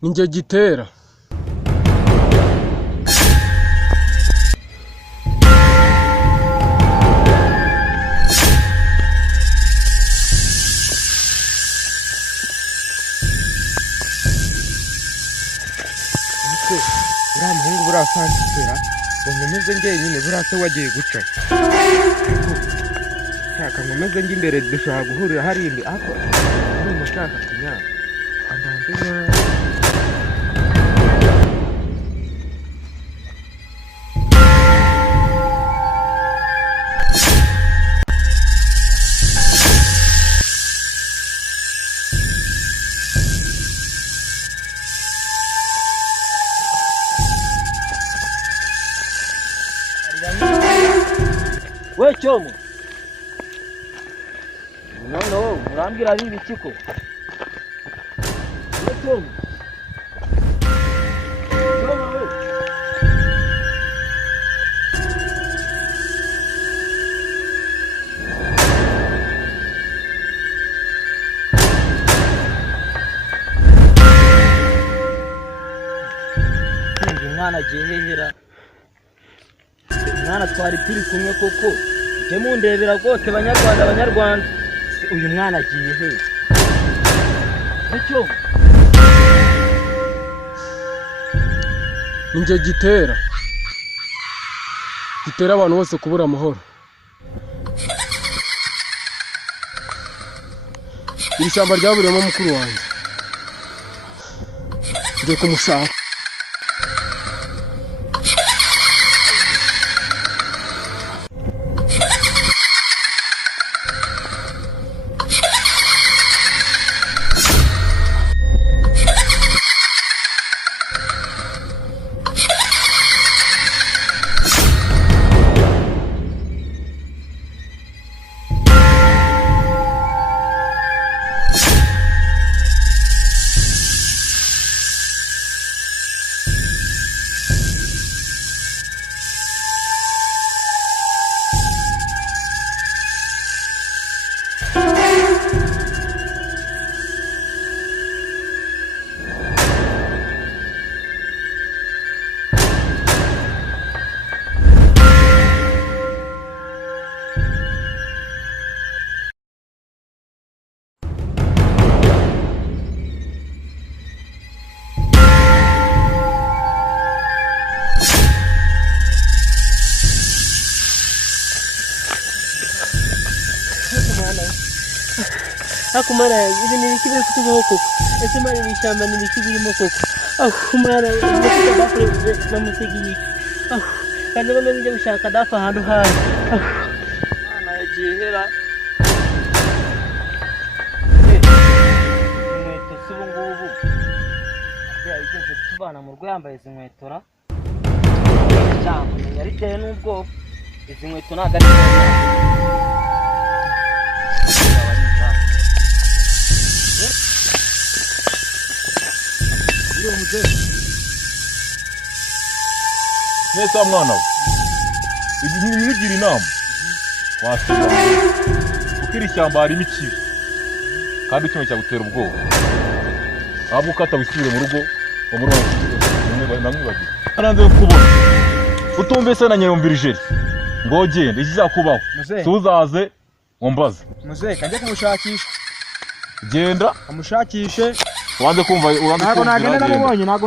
Ninjye gitera. Uriya muhungu buriya asansitera ngo nkomeze njyenyine buriya se wagiye guca shaka nkomeze njye imbere dushobora guhurira hari imbere ariko urumva ushaka kunyara amande nyara we cyomo no urambwira ari ibikiko we cyomo we umwana gihehera mwana twari turi kumwe koko je mundebera rwose banyarwanda uyu mwana agiye he bityo Ninjye gitera. Gitera abantu bose kubura amahoro. Iri shyamba ryaburiyemo mukuru wanjye. Ngiye kumushaka. akumara ibi ni ibiki biri kutubaho koko ese mara ni ishyamba ni ibiki birimo koko akumara namutegiye kandi bamwe njye gushaka dafa ahantu hari mwana yagiye hera inkweto z'ubu ngubu yigeze tubana mu rwo yambaye izi nkweto ra cyangwa yariteye n'ubwoba izi nkweto ntabwo ari neza mwana we ntimugira inama wasanga kuko iri shyamba harimo ikibi kandi kimwe cyagutera ubwoba ahubwo ukata wisubire mu rugo namwibagiwe aranze kubona utumvise na nyirumvirije ngo genda ikizakubaho tuzaze umbaze muzehe kajya kumushakisha genda amushakishe ubanze kumva ntabwo nagenda namubonye ntabwo